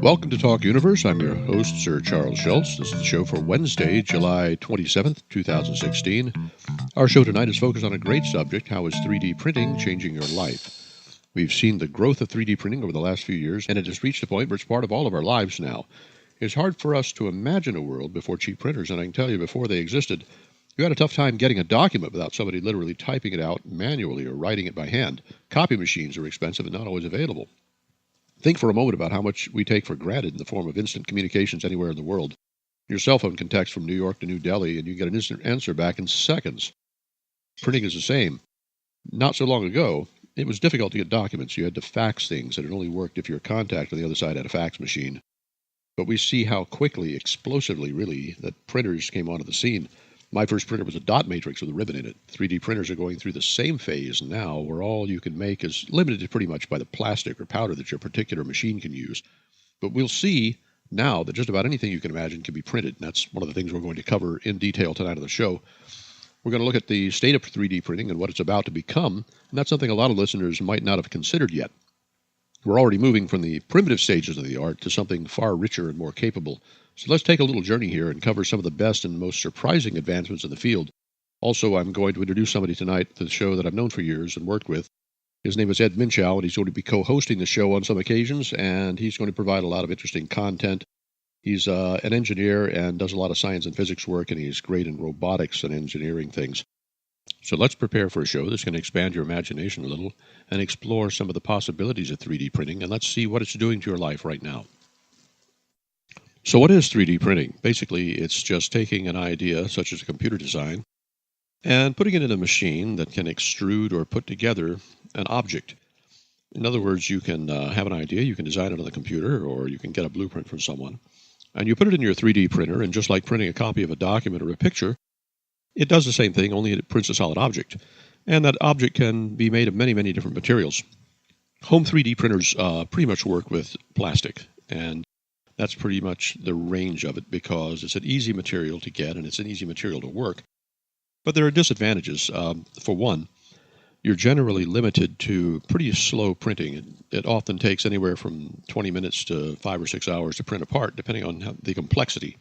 Welcome to Talk Universe. I'm your host, Sir Charles Schultz. This is the show for Wednesday, July 27th, 2016. Our show tonight is focused on a great subject: how is 3D printing changing your life? We've seen the growth of 3D printing over the last few years, and it has reached a point where it's part of all of our lives now. It's hard for us to imagine a world before cheap printers, and I can tell you, before they existed, you had a tough time getting a document without somebody literally typing it out manually or writing it by hand. Copy machines are expensive and not always available. Think for a moment about how much we take for granted in the form of instant communications anywhere in the world. Your cell phone can text from New York to New Delhi, and you get an instant answer back in seconds. Printing is the same. Not so long ago, it was difficult to get documents. You had to fax things, and it only worked if your contact on the other side had a fax machine. But we see how quickly, explosively really, that printers came onto the scene. My first printer was a dot matrix with a ribbon in it. 3D printers are going through the same phase now, where all you can make is limited pretty much by the plastic or powder that your particular machine can use. But we'll see now that just about anything you can imagine can be printed. And that's one of the things we're going to cover in detail tonight on the show. We're going to look at the state of 3D printing and what it's about to become, and that's something a lot of listeners might not have considered yet. We're already moving from the primitive stages of the art to something far richer and more capable. So let's take a little journey here and cover some of the best and most surprising advancements in the field. Also, I'm going to introduce somebody tonight to the show that I've known for years and worked with. His name is Ed Minchau, and he's going to be co-hosting the show on some occasions, and he's going to provide a lot of interesting content. He's an engineer and does a lot of science and physics work, and he's great in robotics and engineering things. So let's prepare for a show that's going to expand your imagination a little and explore some of the possibilities of 3D printing, and let's see what it's doing to your life right now. So what is 3D printing? Basically, it's just taking an idea, such as a computer design, and putting it in a machine that can extrude or put together an object. In other words, you can have an idea, you can design it on the computer, or you can get a blueprint from someone, and you put it in your 3D printer, and just like printing a copy of a document or a picture, it does the same thing, only it prints a solid object. And that object can be made of many, many different materials. Home 3D printers pretty much work with plastic, and that's pretty much the range of it because it's an easy material to get and it's an easy material to work. But there are disadvantages. For one, you're generally limited to pretty slow printing. It often takes anywhere from 20 minutes to 5 or 6 hours to print a part, depending on the complexity.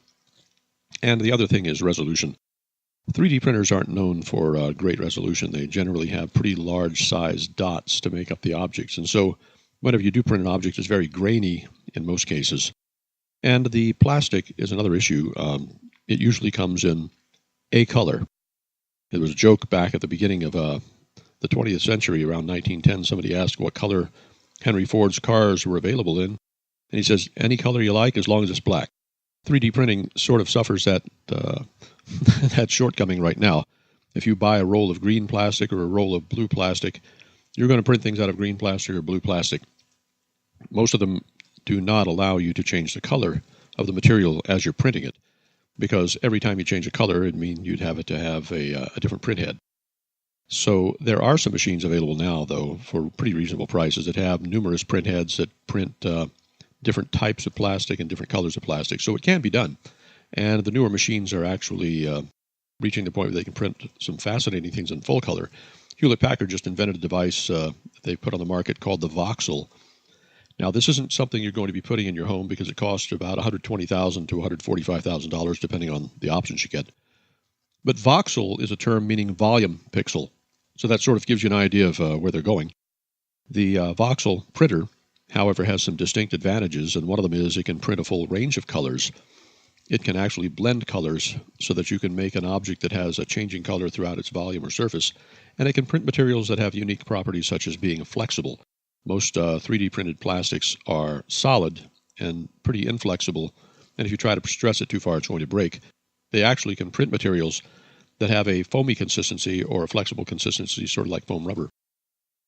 And the other thing is resolution. 3D printers aren't known for great resolution. They generally have pretty large-sized dots to make up the objects. And so whenever you do print an object, it's very grainy in most cases. And the plastic is another issue. It usually comes in a color. There was a joke back at the beginning of the 20th century, around 1910. Somebody asked what color Henry Ford's cars were available in. And he says, any color you like as long as it's black. 3D printing sort of suffers that that shortcoming right now. If you buy a roll of green plastic or a roll of blue plastic, you're going to print things out of green plastic or blue plastic. Most of them do not allow you to change the color of the material as you're printing it, because every time you change a color, it means you'd have it to have a different print head. So there are some machines available now, though, for pretty reasonable prices that have numerous print heads that print different types of plastic and different colors of plastic. So it can be done. And the newer machines are actually reaching the point where they can print some fascinating things in full color. Hewlett-Packard just invented a device they put on the market called the voxel. Now, this isn't something you're going to be putting in your home because it costs about $120,000 to $145,000, depending on the options you get. But voxel is a term meaning volume pixel, so that sort of gives you an idea of where they're going. The voxel printer, however, has some distinct advantages, and one of them is it can print a full range of colors. It can actually blend colors so that you can make an object that has a changing color throughout its volume or surface, and it can print materials that have unique properties such as being flexible. Most 3D printed plastics are solid and pretty inflexible, and if you try to stress it too far, it's going to break. They actually can print materials that have a foamy consistency or a flexible consistency, sort of like foam rubber.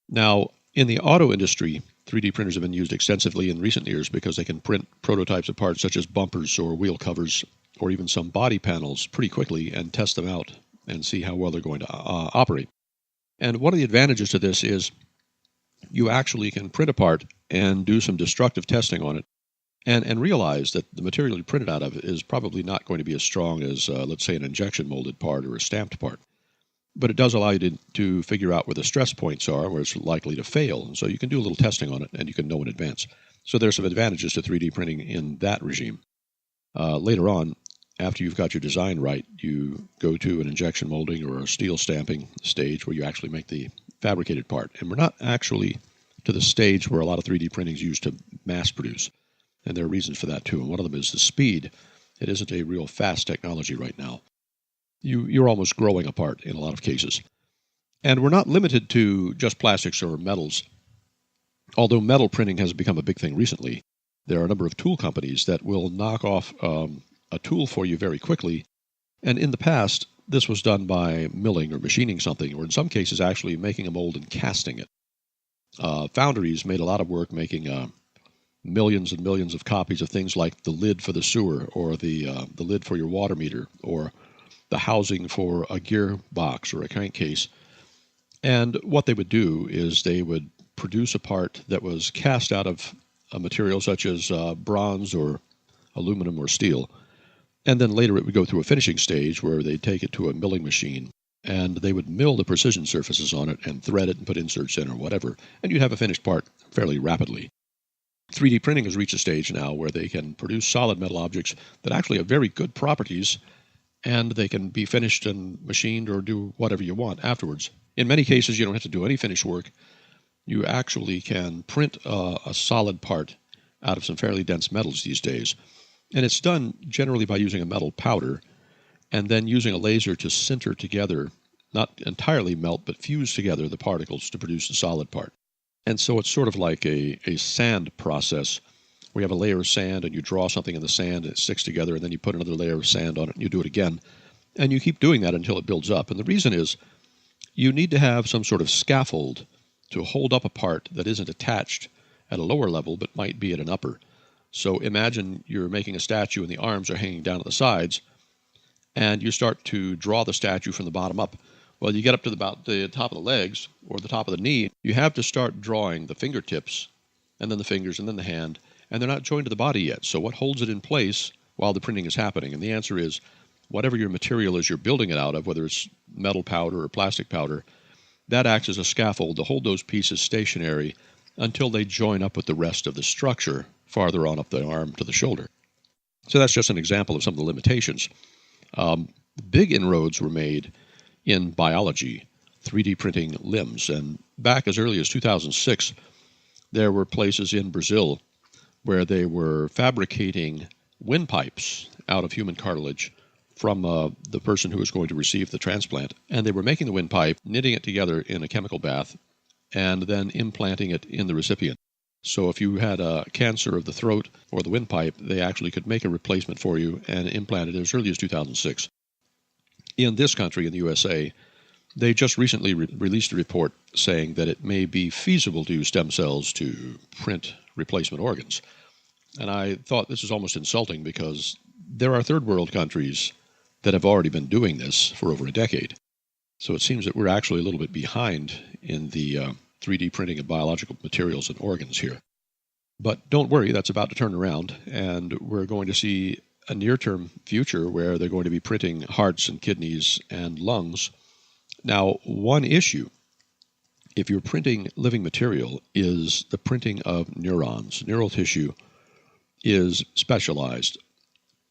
Now, in the auto industry, 3D printers have been used extensively in recent years because they can print prototypes of parts such as bumpers or wheel covers or even some body panels pretty quickly and test them out and see how well they're going to operate. And one of the advantages to this is you actually can print a part and do some destructive testing on it and realize that the material you printed out of is probably not going to be as strong as, let's say, an injection molded part or a stamped part. But it does allow you to figure out where the stress points are, where it's likely to fail. And so you can do a little testing on it, and you can know in advance. So there's some advantages to 3D printing in that regime. Later on, after you've got your design right, you go to an injection molding or a steel stamping stage where you actually make the fabricated part. And we're not actually to the stage where a lot of 3D printing is used to mass produce. And there are reasons for that too. And one of them is the speed. It isn't a real fast technology right now. You're almost growing a part in a lot of cases. And we're not limited to just plastics or metals. Although metal printing has become a big thing recently, there are a number of tool companies that will knock off a tool for you very quickly. And in the past, this was done by milling or machining something, or in some cases actually making a mold and casting it. Foundries made a lot of work making millions and millions of copies of things like the lid for the sewer, or the lid for your water meter, or the housing for a gearbox or a crankcase. And what they would do is they would produce a part that was cast out of a material such as bronze or aluminum or steel. And then later it would go through a finishing stage where they'd take it to a milling machine, and they would mill the precision surfaces on it and thread it and put inserts in or whatever, and you'd have a finished part fairly rapidly. 3D printing has reached a stage now where they can produce solid metal objects that actually have very good properties, and they can be finished and machined or do whatever you want afterwards. In many cases, you don't have to do any finish work. You actually can print a solid part out of some fairly dense metals these days. And it's done generally by using a metal powder and then using a laser to sinter together, not entirely melt, but fuse together the particles to produce the solid part. And so it's sort of like a sand process. We have a layer of sand, and you draw something in the sand, and it sticks together, and then you put another layer of sand on it, and you do it again. And you keep doing that until it builds up. And the reason is you need to have some sort of scaffold to hold up a part that isn't attached at a lower level, but might be at an upper. So imagine you're making a statue, and the arms are hanging down at the sides, and you start to draw the statue from the bottom up. Well, you get up to about the top of the legs or the top of the knee, you have to start drawing the fingertips and then the fingers and then the hand, and they're not joined to the body yet. So what holds it in place while the printing is happening? And the answer is whatever your material is you're building it out of, whether it's metal powder or plastic powder, that acts as a scaffold to hold those pieces stationary until they join up with the rest of the structure farther on up the arm to the shoulder. So that's just an example of some of the limitations. Big inroads were made in biology, 3D printing limbs. And back as early as 2006, there were places in Brazil where they were fabricating windpipes out of human cartilage from the person who was going to receive the transplant. And they were making the windpipe, knitting it together in a chemical bath, and then implanting it in the recipient. So if you had a cancer of the throat or the windpipe, they actually could make a replacement for you and implant it as early as 2006. In this country, in the USA, they just recently released a report saying that it may be feasible to use stem cells to print replacement organs. And I thought this is almost insulting because there are third world countries that have already been doing this for over a decade. So it seems that we're actually a little bit behind in the 3D printing of biological materials and organs here. But don't worry, that's about to turn around, and we're going to see a near-term future where they're going to be printing hearts and kidneys and lungs. Now, one issue, if you're printing living material, is the printing of neurons. Neural tissue is specialized,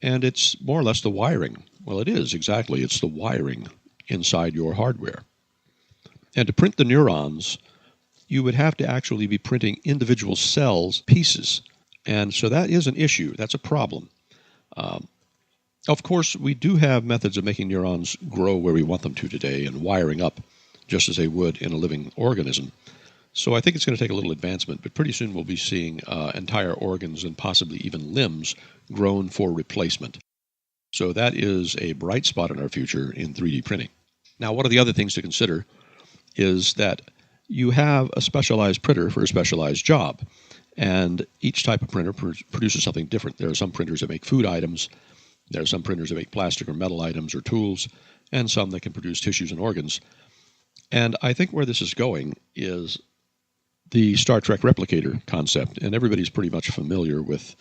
and it's more or less the wiring. Well, it is, exactly. It's the wiring inside your hardware. And to print the neurons, you would have to actually be printing individual cells, pieces. And so that is an issue. That's a problem. Of course, we do have methods of making neurons grow where we want them to today and wiring up just as they would in a living organism. So I think it's going to take a little advancement, but pretty soon we'll be seeing entire organs and possibly even limbs grown for replacement. So that is a bright spot in our future in 3D printing. Now, one of the other things to consider is that you have a specialized printer for a specialized job, and each type of printer produces something different. There are some printers that make food items, there are some printers that make plastic or metal items or tools, and some that can produce tissues and organs. And I think where this is going is the Star Trek replicator concept, and everybody's pretty much familiar with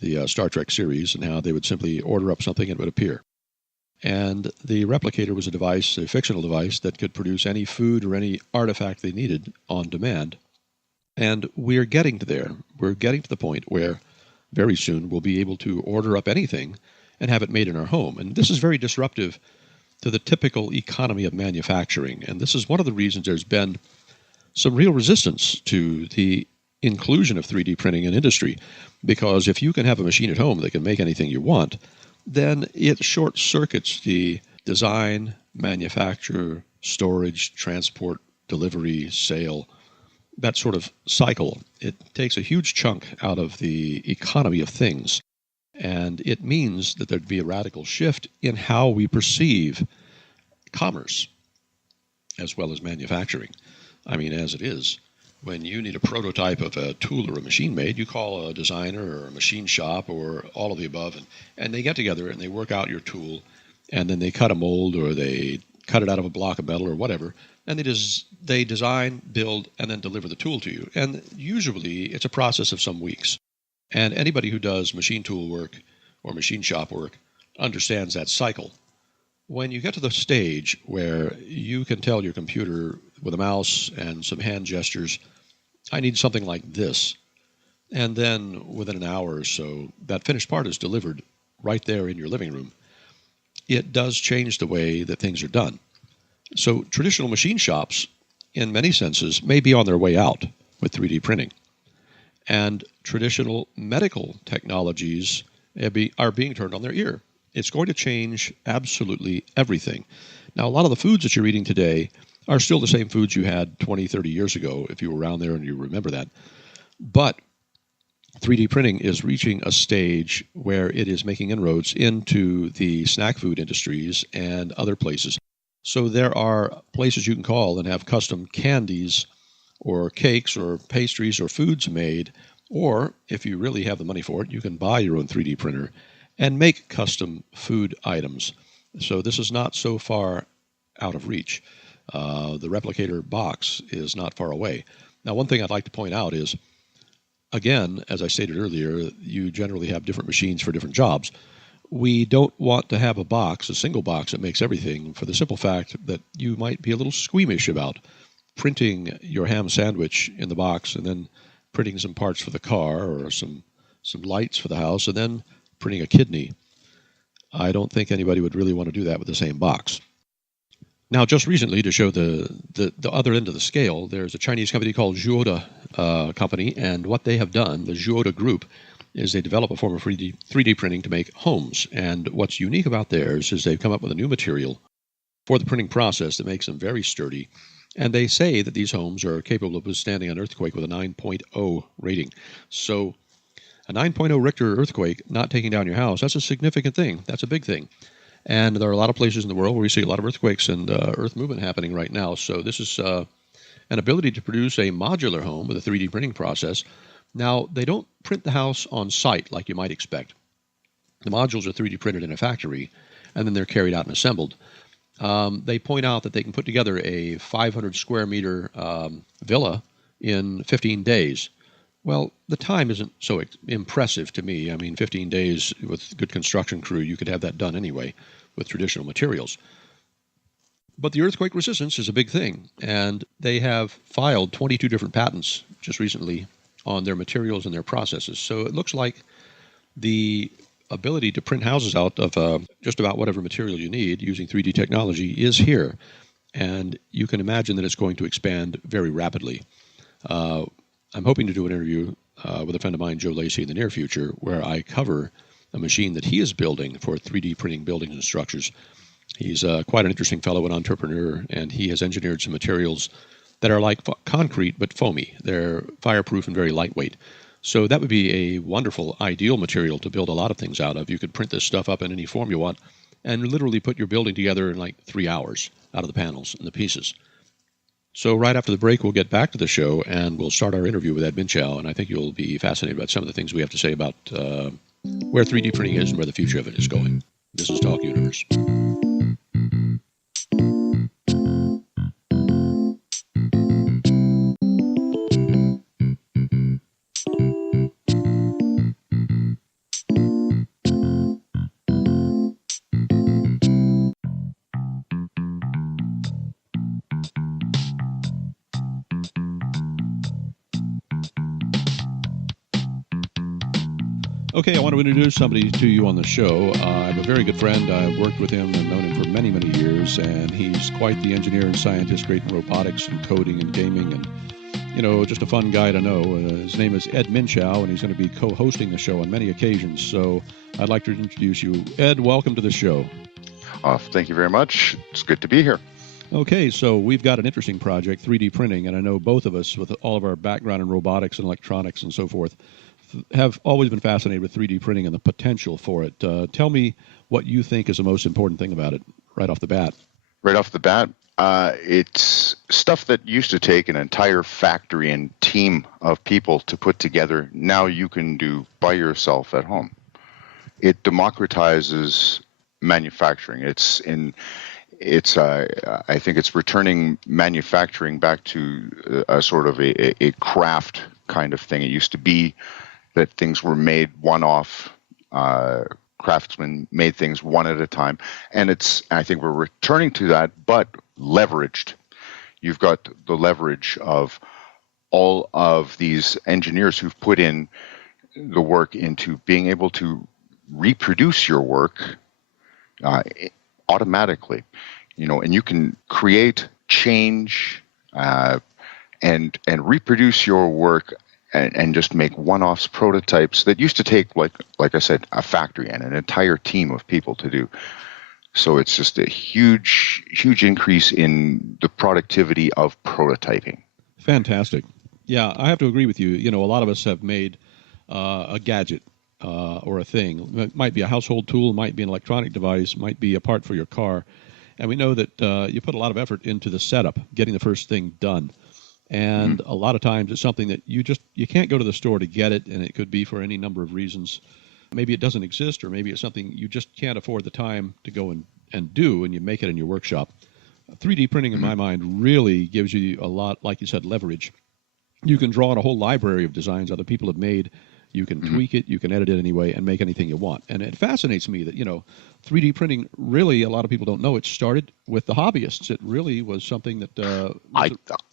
the Star Trek series and how they would simply order up something and it would appear. And the replicator was a device, a fictional device, that could produce any food or any artifact they needed on demand. And we're getting to there. We're getting to the point where very soon we'll be able to order up anything and have it made in our home. And this is very disruptive to the typical economy of manufacturing. And this is one of the reasons there's been some real resistance to the inclusion of 3D printing in industry. Because if you can have a machine at home that can make anything you want, then it short circuits the design, manufacture, storage, transport, delivery, sale, that sort of cycle. It takes a huge chunk out of the economy of things. And it means that there'd be a radical shift in how we perceive commerce as well as manufacturing. I mean, as it is, when you need a prototype of a tool or a machine made, you call a designer or a machine shop or all of the above, and they get together and they work out your tool, and then they cut a mold or they cut it out of a block of metal or whatever, and they design, build, and then deliver the tool to you. And usually it's a process of some weeks. And anybody who does machine tool work or machine shop work understands that cycle. When you get to the stage where you can tell your computer with a mouse and some hand gestures, I need something like this, and then within an hour or so, that finished part is delivered right there in your living room, it does change the way that things are done. So traditional machine shops, in many senses, may be on their way out with 3D printing. And traditional medical technologies are being turned on their ear. It's going to change absolutely everything. Now, a lot of the foods that you're eating today are still the same foods you had 20, 30 years ago, if you were around there and you remember that. But 3D printing is reaching a stage where it is making inroads into the snack food industries and other places. So there are places you can call and have custom candies or cakes or pastries or foods made, or if you really have the money for it, you can buy your own 3D printer and make custom food items. So this is not so far out of reach. The replicator box is not far away. Now, one thing I'd like to point out is, again, as I stated earlier, you generally have different machines for different jobs. We don't want to have a single box that makes everything, for the simple fact that you might be a little squeamish about printing your ham sandwich in the box and then printing some parts for the car or some lights for the house and then printing a kidney. I don't think anybody would really want to do that with the same box. Now, just recently, to show the other end of the scale, there's a Chinese company called Zhuoda Company, and what they have done, the Zhuoda Group, is they develop a form of 3D printing to make homes. And what's unique about theirs is they've come up with a new material for the printing process that makes them very sturdy. And they say that these homes are capable of withstanding an earthquake with a 9.0 rating. So a 9.0 Richter earthquake not taking down your house, that's a significant thing. That's a big thing. And there are a lot of places in the world where we see a lot of earthquakes and earth movement happening right now. So this is an ability to produce a modular home with a 3D printing process. Now, they don't print the house on site like you might expect. The modules are 3D printed in a factory, and then they're carried out and assembled. They point out that they can put together a 500 square meter villa in 15 days. Well, the time isn't so impressive to me. I mean, 15 days with a good construction crew, you could have that done anyway with traditional materials. But the earthquake resistance is a big thing, and they have filed 22 different patents just recently on their materials and their processes. So it looks like the ability to print houses out of just about whatever material you need using 3D technology is here. And you can imagine that it's going to expand very rapidly. I'm hoping to do an interview with a friend of mine, Joe Lacey, in the near future, where I cover a machine that he is building for 3D printing buildings and structures. He's quite an interesting fellow, an entrepreneur, and he has engineered some materials that are like concrete but foamy. They're fireproof and very lightweight. So that would be a wonderful, ideal material to build a lot of things out of. You could print this stuff up in any form you want and literally put your building together in like 3 hours out of the panels and the pieces. So right after the break, we'll get back to the show, and we'll start our interview with Ed Minchau, and I think you'll be fascinated about some of the things we have to say about where 3D printing is and where the future of it is going. This is Talk Universe. Okay, I want to introduce somebody to you on the show. I have a very good friend. I've worked with him and known him for many, many years, and he's quite the engineer and scientist, great in robotics and coding and gaming, and, just a fun guy to know. His name is Ed Minchau, and he's going to be co-hosting the show on many occasions, so I'd like to introduce you. Ed, welcome to the show. Thank you very much. It's good to be here. Okay, so we've got an interesting project, 3D printing, and I know both of us, with all of our background in robotics and electronics and so forth, have always been fascinated with 3D printing and the potential for it. Tell me what you think is the most important thing about it right off the bat. Right off the bat, it's stuff that used to take an entire factory and team of people to put together. Now you can do by yourself at home. It democratizes manufacturing. I think it's returning manufacturing back to a sort of a craft kind of thing. It used to be that things were made one-off, craftsmen made things one at a time, and I think we're returning to that, but leveraged. You've got the leverage of all of these engineers who've put in the work into being able to reproduce your work automatically, and you can create, change, and reproduce your work and just make one-offs prototypes that used to take, like I said, a factory and an entire team of people to do. So it's just a huge, huge increase in the productivity of prototyping. Fantastic. Yeah, I have to agree with you. A lot of us have made a gadget or a thing. It might be a household tool, might be an electronic device, might be a part for your car. And we know that you put a lot of effort into the setup, getting the first thing done. And a lot of times it's something that you can't go to the store to get it, and it could be for any number of reasons. Maybe it doesn't exist, or maybe it's something you just can't afford the time to go and do, and you make it in your workshop. 3D printing, in my mind, really gives you a lot, like you said, leverage. You can draw on a whole library of designs other people have made. You can tweak it, you can edit it anyway, and make anything you want. And it fascinates me that, 3D printing, really, a lot of people don't know, it started with the hobbyists. It really was something that...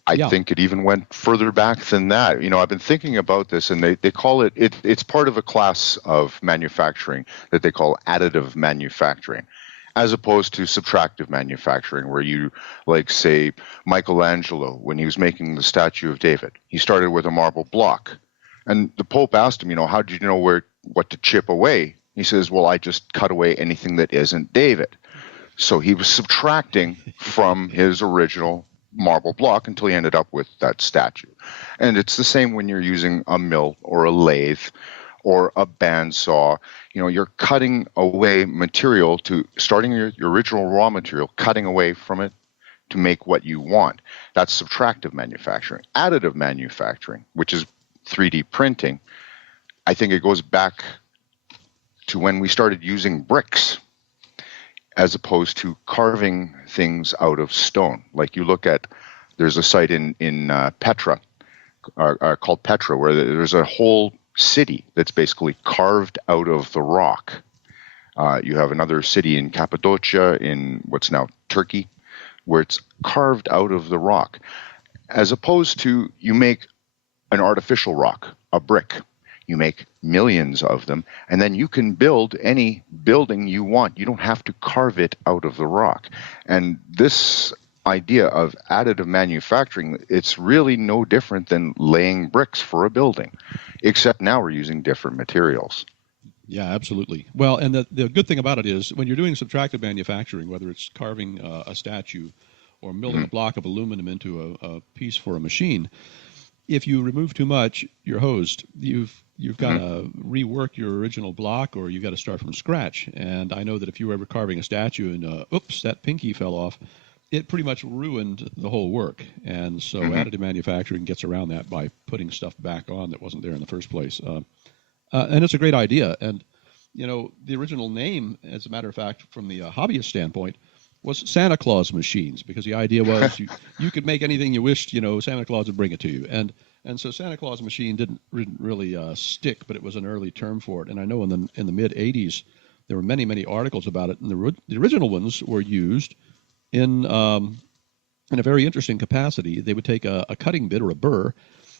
I think it even went further back than that. I've been thinking about this, and they call it's part of a class of manufacturing that they call additive manufacturing, as opposed to subtractive manufacturing, where you, like, say, Michelangelo, when he was making the statue of David, he started with a marble block. And the Pope asked him, how did you know what to chip away? He says, well, I just cut away anything that isn't David. So he was subtracting from his original marble block until he ended up with that statue. And it's the same when you're using a mill or a lathe or a bandsaw. You're cutting away material starting your original raw material, cutting away from it to make what you want. That's subtractive manufacturing. Additive manufacturing, which is 3D printing, I think it goes back to when we started using bricks as opposed to carving things out of stone. Like you look at, there's a site in Petra, called Petra, where there's a whole city that's basically carved out of the rock. You have another city in Cappadocia, in what's now Turkey, where it's carved out of the rock. As opposed to, you make an artificial rock, a brick. You make millions of them, and then you can build any building you want. You don't have to carve it out of the rock. And this idea of additive manufacturing, it's really no different than laying bricks for a building, except now we're using different materials. Yeah, absolutely. Well, and the good thing about it is when you're doing subtractive manufacturing, whether it's carving a statue or milling a block of aluminum into a piece for a machine, if you remove too much, you're hosed. You've got to rework your original block, or you've got to start from scratch. And I know that if you were ever carving a statue and, oops, that pinky fell off, it pretty much ruined the whole work. And so additive manufacturing gets around that by putting stuff back on that wasn't there in the first place. And it's a great idea. And, the original name, as a matter of fact, from the hobbyist standpoint, was Santa Claus machines, because the idea was you could make anything you wished, Santa Claus would bring it to you. And so Santa Claus machine didn't really stick, but it was an early term for it. And I know in the mid-'80s, there were many, many articles about it. And the original ones were used in a very interesting capacity. They would take a cutting bit or a burr,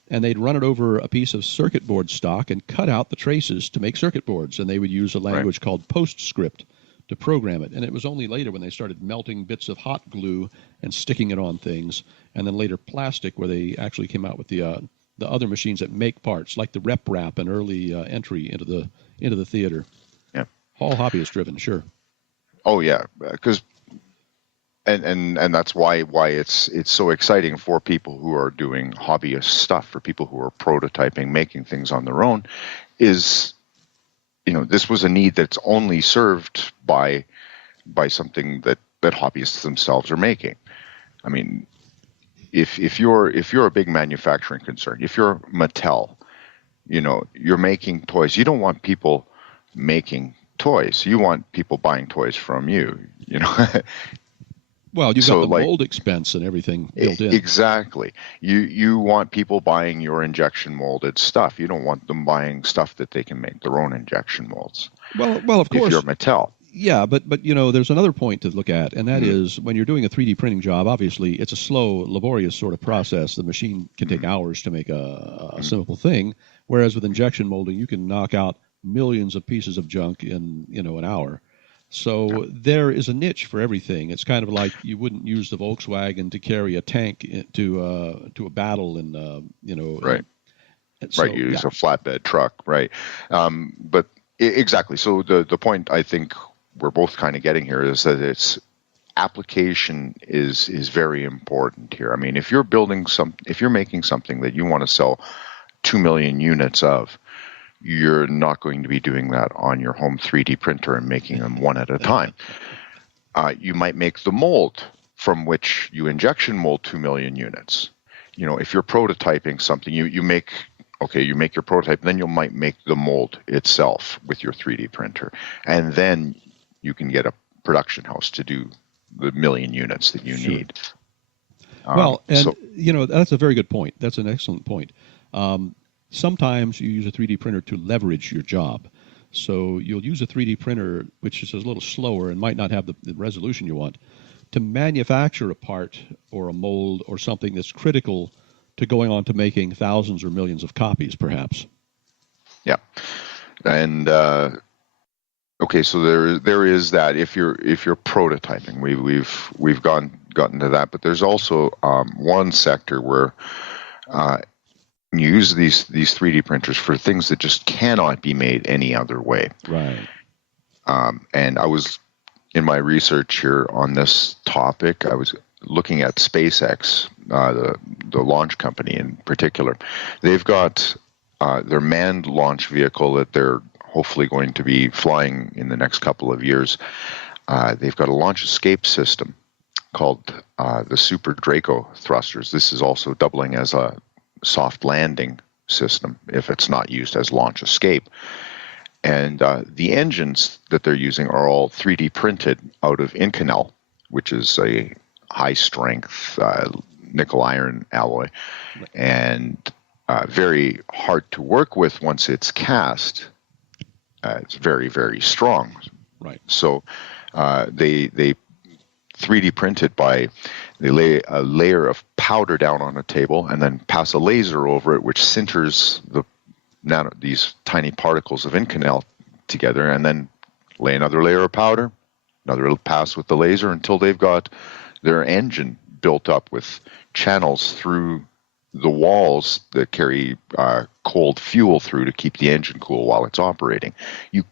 and they'd run it over a piece of circuit board stock and cut out the traces to make circuit boards, and they would use a language called PostScript to program it. And it was only later when they started melting bits of hot glue and sticking it on things, and then later plastic, where they actually came out with the other machines that make parts, like the Rep Wrap, an early entry into the theater. Yeah, all hobbyist driven, sure. Oh yeah, because and that's why it's so exciting for people who are doing hobbyist stuff, for people who are prototyping, making things on their own, is, this was a need that's only served by something that hobbyists themselves are making. I mean, if you're a big manufacturing concern, if you're Mattel, you're making toys. You don't want people making toys. You want people buying toys from you. Well, you've got the mold expense and everything built in. Exactly. You want people buying your injection molded stuff. You don't want them buying stuff that they can make their own injection molds. Well, of course. If you're Mattel. Yeah, but there's another point to look at, and that is when you're doing a 3D printing job, obviously it's a slow, laborious sort of process. The machine can take hours to make a simple thing, whereas with injection molding, you can knock out millions of pieces of junk in an hour. So there is a niche for everything. It's kind of like you wouldn't use the Volkswagen to carry a tank to a battle, and Right. So, right. You use a flatbed truck, right? But exactly. So the point I think we're both kind of getting here is that its application is very important here. I mean, if you're making something that you want to sell 2 million units of, you're not going to be doing that on your home 3D printer and making them one at a time. You might make the mold from which you injection mold 2 million units. If you're prototyping something, you make your prototype, then you might make the mold itself with your 3D printer. And then you can get a production house to do the million units that you need. That's a very good point. That's an excellent point. Sometimes you use a 3D printer to leverage your job. So you'll use a 3D printer, which is a little slower and might not have the resolution you want, to manufacture a part or a mold or something that's critical to going on to making thousands or millions of copies, perhaps. Yeah. And so there is that. If you're prototyping, we've gotten to that, but there's also one sector where you use these 3D printers for things that just cannot be made any other way. Right. And I was, in my research here on this topic, I was looking at SpaceX, the launch company in particular. They've got their manned launch vehicle that they're hopefully going to be flying in the next couple of years. They've got a launch escape system called the Super Draco thrusters. This is also doubling as a soft landing system if it's not used as launch escape. And the engines that they're using are all 3D printed out of Inconel, which is a high-strength nickel iron alloy, and very hard to work with once it's cast. It's very, very strong. Right. So they 3D printed by, they lay a layer of powder down on a table and then pass a laser over it, which sinters these tiny particles of Inconel together, and then lay another layer of powder, another pass with the laser until they've got their engine built up with channels through the walls that carry cold fuel through to keep the engine cool while it's operating. You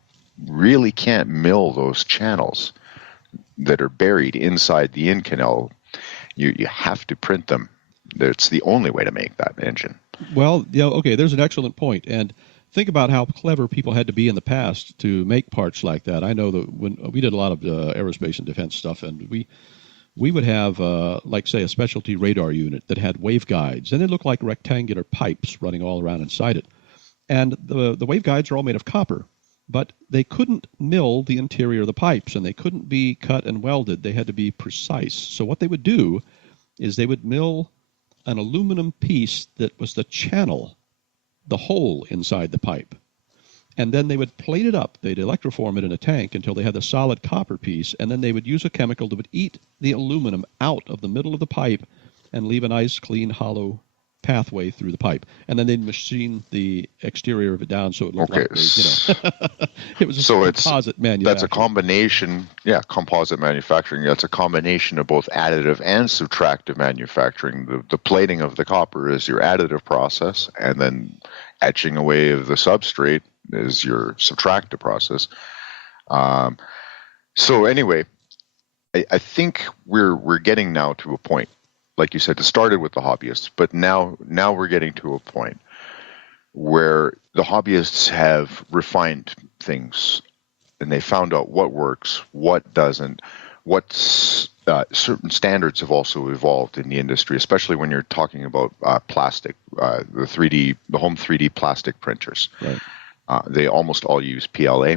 really can't mill those channels that are buried inside the Inconel. You have to print them. That's the only way to make that engine. Well, okay, there's an excellent point. And think about how clever people had to be in the past to make parts like that. I know that when we did a lot of aerospace and defense stuff, and we would have, like, say, a specialty radar unit that had waveguides, and it looked like rectangular pipes running all around inside it. And the waveguides are all made of copper, but they couldn't mill the interior of the pipes, and they couldn't be cut and welded. They had to be precise. So what they would do is they would mill an aluminum piece that was the channel, the hole inside the pipe. And then they would plate it up. They'd electroform it in a tank until they had the solid copper piece, and then they would use a chemical that would eat the aluminum out of the middle of the pipe and leave a nice, clean, hollow pathway through the pipe, and then they'd machine the exterior of it down so it looked Okay. like it was a So composite manufacturing. that's a combination, composite manufacturing. That's a combination of both additive and subtractive manufacturing. The plating of the copper is your additive process, and then etching away of the substrate is your subtractive process. So anyway, I think we're getting now to a point, like you said, it started with the hobbyists, but now we're getting to a point where the hobbyists have refined things and they found out what works, what doesn't, certain standards have also evolved in the industry, especially when you're talking about plastic, the home 3D plastic printers. Right. They almost all use PLA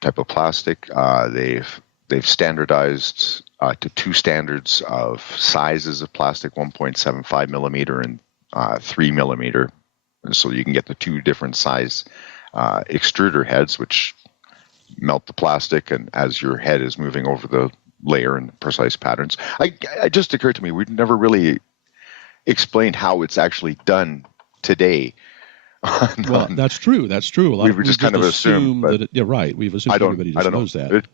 type of plastic. They've standardized to two standards of sizes of plastic, 1.75 millimeter and 3 millimeter. And so you can get the two different size extruder heads, which melt the plastic, and as your head is moving over the layer in precise patterns. It just occurred to me, we've never really explained how it's actually done today. Well, that's true. That's true. We just kind of assume that you're right. We've assumed everybody just knows that.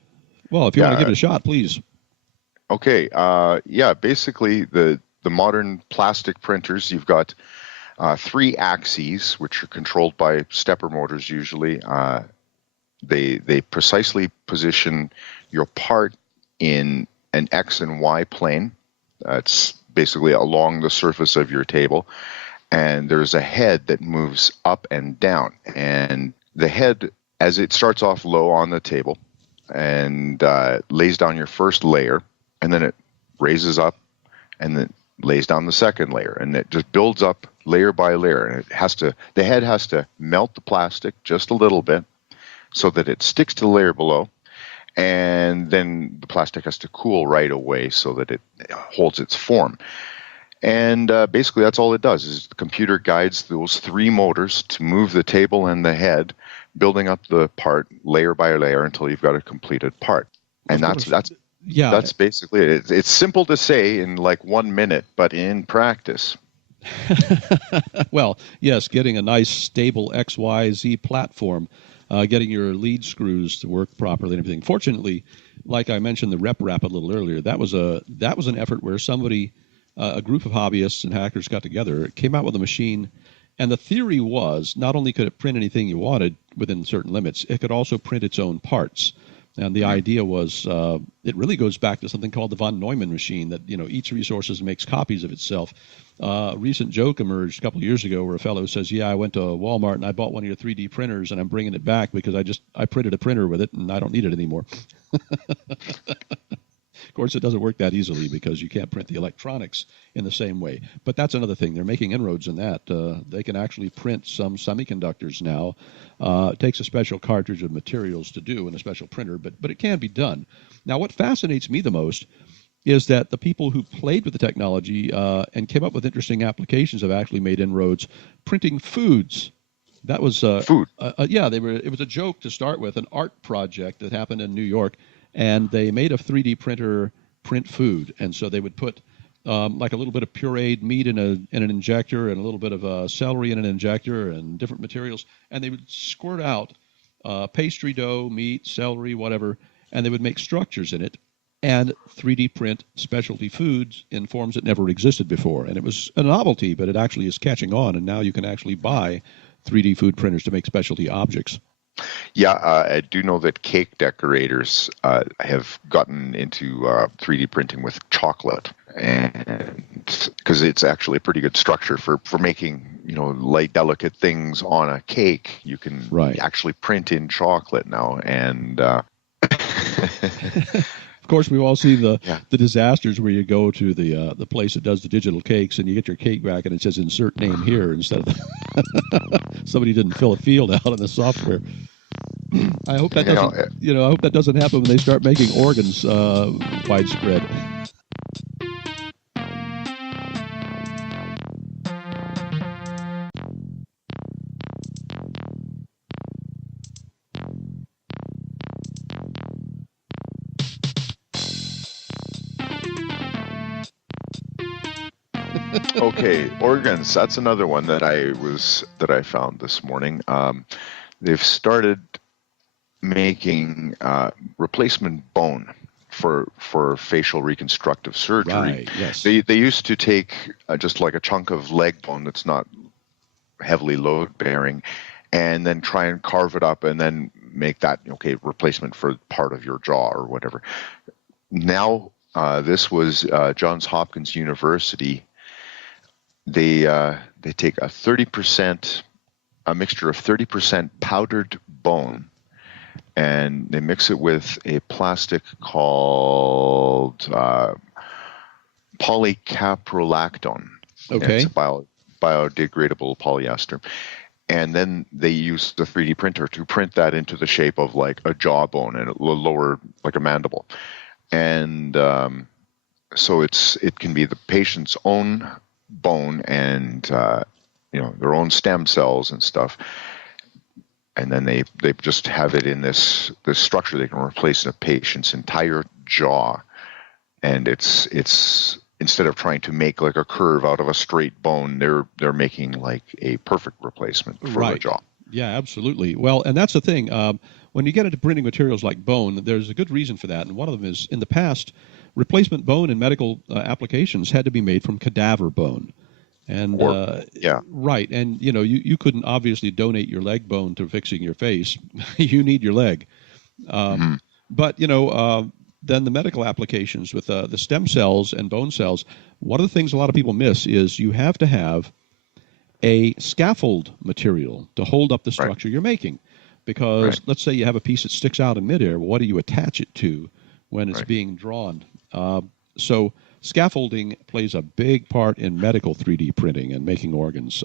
Well, if you want to give it a shot, please. Okay. Basically, the modern plastic printers, you've got 3 axes, which are controlled by stepper motors usually. They precisely position your part in an X and Y plane. It's basically along the surface of your table. And there's a head that moves up and down. And the head, as it starts off low on the table and lays down your first layer, and then it raises up and then lays down the second layer, and it just builds up layer by layer. And the head has to melt the plastic just a little bit so that it sticks to the layer below, and then the plastic has to cool right away so that it holds its form. And basically that's all it does, is the computer guides those 3 motors to move the table and the head, building up the part layer by layer until you've got a completed part. And that's basically it. It's simple to say in like 1 minute, but in practice. Well, yes, getting a nice stable XYZ platform, getting your lead screws to work properly and everything. Fortunately, like I mentioned the rep wrap a little earlier, that was an effort where somebody, a group of hobbyists and hackers got together, came out with a machine, and the theory was not only could it print anything you wanted within certain limits, it could also print its own parts. And the idea was, it really goes back to something called the von Neumann machine, that each resource makes copies of itself. A recent joke emerged a couple of years ago where a fellow says, "Yeah, I went to Walmart and I bought one of your 3D printers and I'm bringing it back because I printed a printer with it and I don't need it anymore." Of course, it doesn't work that easily because you can't print the electronics in the same way. But that's another thing. They're making inroads in that. They can actually print some semiconductors now. It takes a special cartridge of materials to do and a special printer, but it can be done. Now, what fascinates me the most is that the people who played with the technology and came up with interesting applications have actually made inroads printing foods. That was food. It was a joke to start with, an art project that happened in New York. And they made a 3D printer print food. And so they would put like a little bit of pureed meat in an injector and a little bit of celery in an injector and different materials. And they would squirt out pastry dough, meat, celery, whatever, and they would make structures in it and 3D print specialty foods in forms that never existed before. And it was a novelty, but it actually is catching on. And now you can actually buy 3D food printers to make specialty objects. Yeah, I do know that cake decorators have gotten into 3D printing with chocolate, and because it's actually a pretty good structure for making light, delicate things on a cake. You can actually print in chocolate now, and of course, we've all seen the disasters where you go to the place that does the digital cakes and you get your cake back and it says "insert name here" instead of somebody didn't fill a field out in the software. I hope that doesn't. I hope that doesn't happen when they start making organs widespread. Okay, organs. That's another one that I found this morning. They've started making replacement bone for facial reconstructive surgery. Right. Yes. They used to take just like a chunk of leg bone that's not heavily load bearing, and then try and carve it up and then make that replacement for part of your jaw or whatever. Now this was Johns Hopkins University. They take a mixture of 30% powdered bone, and they mix it with a plastic called polycaprolactone. Okay. It's a biodegradable polyester. And then they use the 3D printer to print that into the shape of like a jawbone and a lower, like a mandible. And so it can be the patient's own bone and their own stem cells and stuff. And then they just have it in this structure. They can replace a patient's entire jaw, and it's instead of trying to make like a curve out of a straight bone, they're making like a perfect replacement for the jaw. Yeah, absolutely. Well, and that's the thing. When you get into printing materials like bone, there's a good reason for that, and one of them is in the past, replacement bone in medical applications had to be made from cadaver bone. And right, and you couldn't obviously donate your leg bone to fixing your face. You need your leg, but then the medical applications with the stem cells and bone cells. One of the things a lot of people miss is you have to have a scaffold material to hold up the structure you're making, because let's say you have a piece that sticks out in midair. Well, what do you attach it to when it's being drawn? So scaffolding plays a big part in medical 3D printing and making organs.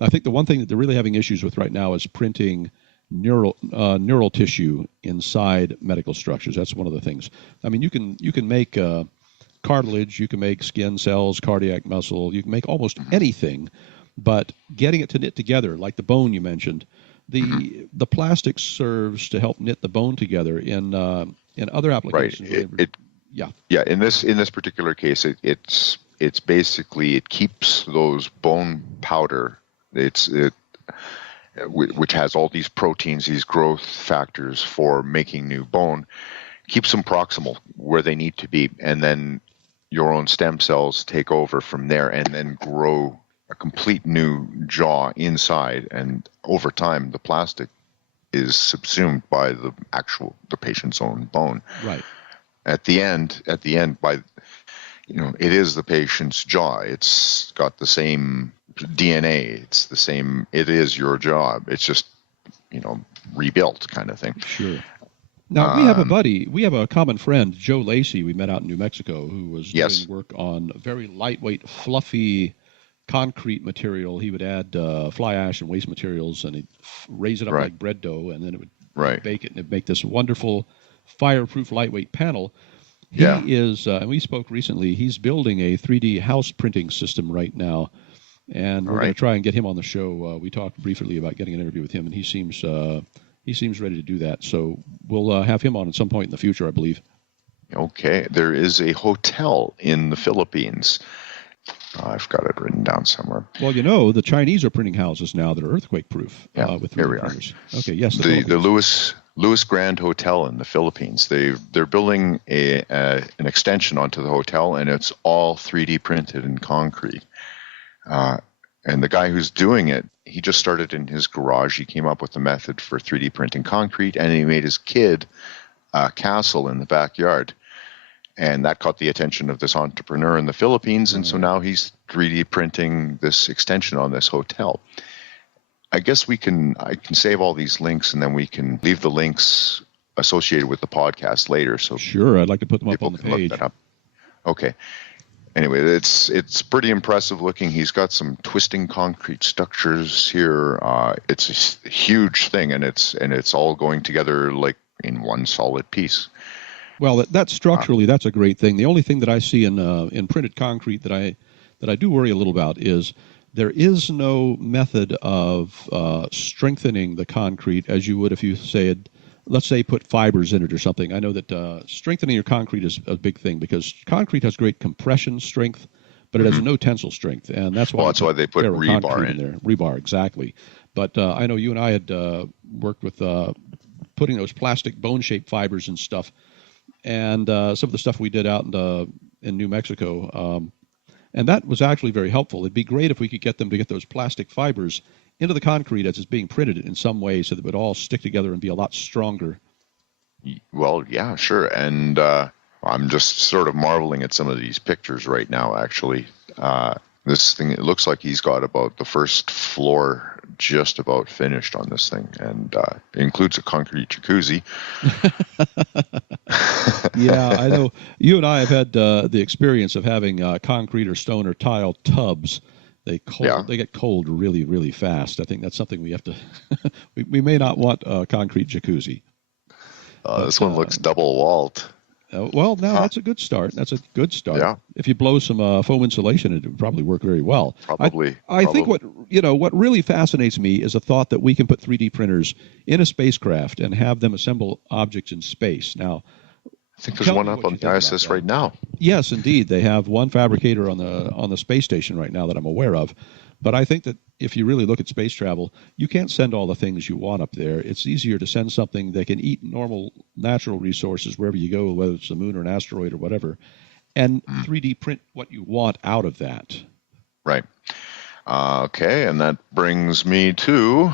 I think the one thing that they're really having issues with right now is printing neural tissue inside medical structures. That's one of the things. I mean, you can make cartilage, you can make skin cells, cardiac muscle, you can make almost anything, but getting it to knit together, like the bone you mentioned, the plastic serves to help knit the bone together in other applications. Yeah. In this particular case, it's basically it keeps those bone powder. Which has all these proteins, these growth factors for making new bone, keeps them proximal where they need to be, and then your own stem cells take over from there and then grow a complete new jaw inside. And over time, the plastic is subsumed by the patient's own bone. Right. At the end, it is the patient's jaw. It's got the same DNA. It's the same. It is your jaw. It's just, rebuilt kind of thing. Sure. Now, we have a buddy. We have a common friend, Joe Lacey, we met out in New Mexico, who was doing work on very lightweight, fluffy concrete material. He would add fly ash and waste materials, and he'd raise it up like bread dough, and then it would bake it, and it'd make this wonderful fireproof lightweight panel. He is, and we spoke recently, he's building a 3D house printing system right now, and we're going to try and get him on the show. We talked briefly about getting an interview with him, and he seems ready to do that. So we'll have him on at some point in the future, I believe. Okay. There is a hotel in the Philippines. I've got it written down somewhere. Well, the Chinese are printing houses now that are earthquake-proof. With here we are. Okay, yes. The Lewis Grand Hotel in the Philippines. They're building an extension onto the hotel, and it's all 3D printed in concrete. And the guy who's doing it, he just started in his garage. He came up with the method for 3D printing concrete, and he made his kid a castle in the backyard. And that caught the attention of this entrepreneur in the Philippines, and so now he's 3D printing this extension on this hotel. I guess I can save all these links, and then we can leave the links associated with the podcast later. So sure, I'd like to put them up on the page. Look that up. Okay. Anyway, it's pretty impressive looking. He's got some twisting concrete structures here. It's a huge thing, and it's all going together like in one solid piece. Well, that's structurally that's a great thing. The only thing that I see in printed concrete that I do worry a little about is there is no method of strengthening the concrete as you would if you let's say put fibers in it or something. I know that strengthening your concrete is a big thing because concrete has great compression strength, but it has no tensile strength, and that's why Well, that's why they put rebar in there. Rebar, exactly. But I know you and I had worked with putting those plastic bone-shaped fibers and stuff, and some of the stuff we did out in New Mexico, and that was actually very helpful. It'd be great if we could get them to get those plastic fibers into the concrete as it's being printed in some way so that it would all stick together and be a lot stronger. Well, yeah, sure. And I'm just sort of marveling at some of these pictures right now, actually. This thing, it looks like he's got about the first floor just about finished on this thing, and it includes a concrete jacuzzi. Yeah, I know. You and I have had the experience of having concrete or stone or tile tubs. They get cold really, really fast. I think that's something we have to. we may not want a concrete jacuzzi. This one looks double walled. Well, now that's a good start. That's a good start. Yeah. If you blow some foam insulation, it would probably work very well. Probably. I think what really fascinates me is the thought that we can put 3D printers in a spacecraft and have them assemble objects in space. Now, I think there's one up on the ISS right now. Yes, indeed, they have one fabricator on the space station right now that I'm aware of. But I think that if you really look at space travel, you can't send all the things you want up there. It's easier to send something that can eat normal natural resources wherever you go, whether it's the moon or an asteroid or whatever, and 3D print what you want out of that. Right. Okay, and that brings me to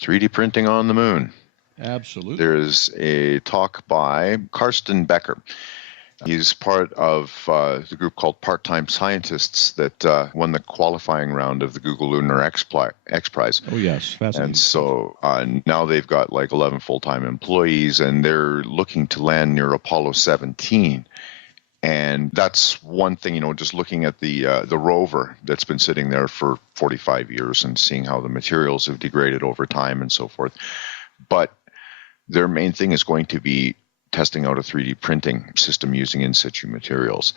3D printing on the moon. Absolutely. There's a talk by Karsten Becker. He's part of the group called Part-Time Scientists that won the qualifying round of the Google Lunar X Prize. Oh, yes. Fascinating. And so now they've got like 11 full-time employees, and they're looking to land near Apollo 17. And that's one thing, just looking at the rover that's been sitting there for 45 years and seeing how the materials have degraded over time and so forth. But their main thing is going to be testing out a 3D printing system using in situ materials.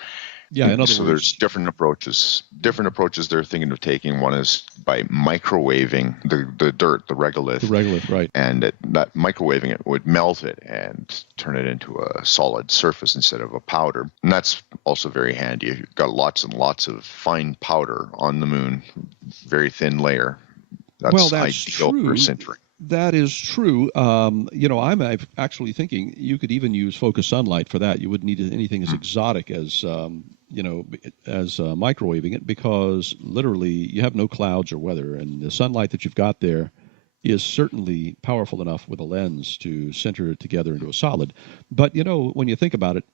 Yeah, in other so words, there's different approaches they're thinking of taking. One is by microwaving the dirt, the regolith. The regolith, right. And that microwaving it would melt it and turn it into a solid surface instead of a powder. And that's also very handy. You've got lots and lots of fine powder on the moon, very thin layer. That's ideal true. for sintering. That is true. I'm actually thinking you could even use focused sunlight for that. You wouldn't need anything as exotic as microwaving it, because literally you have no clouds or weather, and the sunlight that you've got there is certainly powerful enough with a lens to center it together into a solid. But, when you think about it,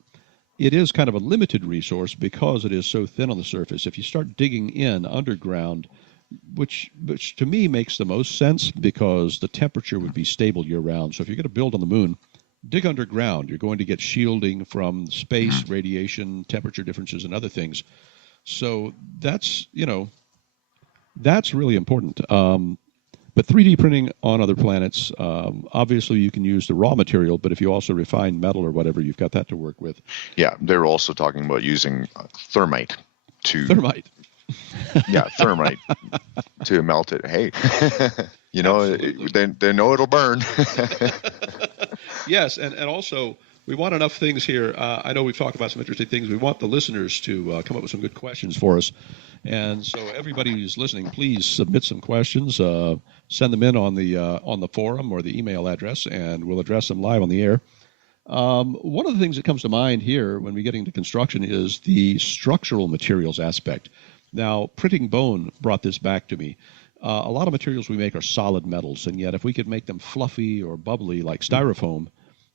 it is kind of a limited resource because it is so thin on the surface. If you start digging in underground, which to me makes the most sense, because the temperature would be stable year-round. So if you're going to build on the moon, dig underground. You're going to get shielding from space, radiation, temperature differences, and other things. So that's really important. But 3D printing on other planets, obviously you can use the raw material, but if you also refine metal or whatever, you've got that to work with. Yeah, they're also talking about using thermite to... Thermite. Yeah, thermite to melt it. Hey, they know it'll burn. Yes, and also we want enough things here. I know we've talked about some interesting things. We want the listeners to come up with some good questions for us. And so everybody who's listening, please submit some questions. Send them in on the forum or the email address, and we'll address them live on the air. One of the things that comes to mind here when we get into construction is the structural materials aspect. Now, printing bone brought this back to me. A lot of materials we make are solid metals, and yet if we could make them fluffy or bubbly like styrofoam,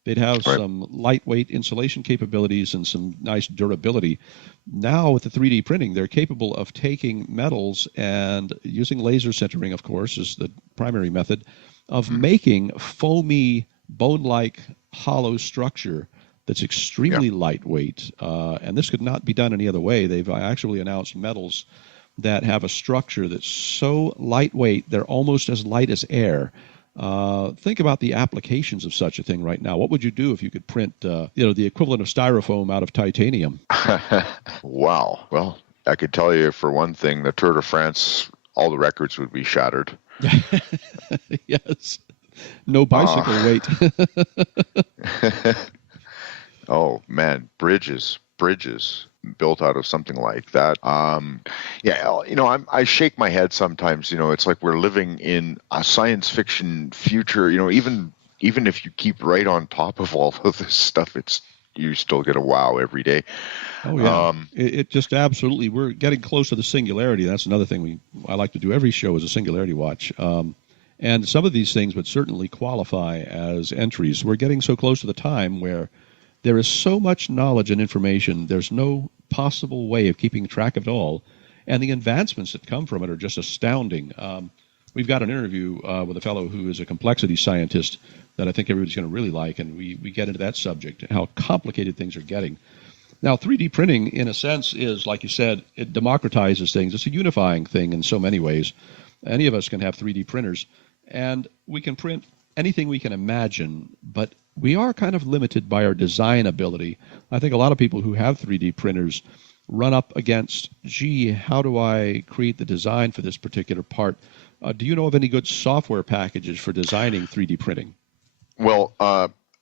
they'd have some lightweight insulation capabilities and some nice durability. Now, with the 3D printing, they're capable of taking metals and using laser sintering, of course, is the primary method, of making foamy, bone-like, hollow structure that's extremely lightweight, and this could not be done any other way. They've actually announced metals that have a structure that's so lightweight, they're almost as light as air. Think about the applications of such a thing right now. What would you do if you could print, the equivalent of styrofoam out of titanium? Wow. Well, I could tell you for one thing, the Tour de France, all the records would be shattered. Yes. No bicycle weight. Oh, man, bridges. built out of something like that. Yeah, I shake my head sometimes. It's like we're living in a science fiction future. Even if you keep right on top of all of this stuff, you still get a wow every day. Oh yeah, it just absolutely. We're getting close to the singularity. That's another thing I like to do. Every show is a Singularity Watch, and some of these things would certainly qualify as entries. We're getting so close to the time where there is so much knowledge and information. There's no possible way of keeping track of it all, and the advancements that come from it are just astounding. We've got an interview with a fellow who is a complexity scientist that I think everybody's going to really like, and we get into that subject, how complicated things are getting. Now, 3D printing, in a sense, is, like you said, it democratizes things. It's a unifying thing in so many ways. Any of us can have 3D printers, and we can print anything we can imagine, but we are kind of limited by our design ability. I think a lot of people who have 3D printers run up against, gee, how do I create the design for this particular part? Do you know of any good software packages for designing 3D printing? Well,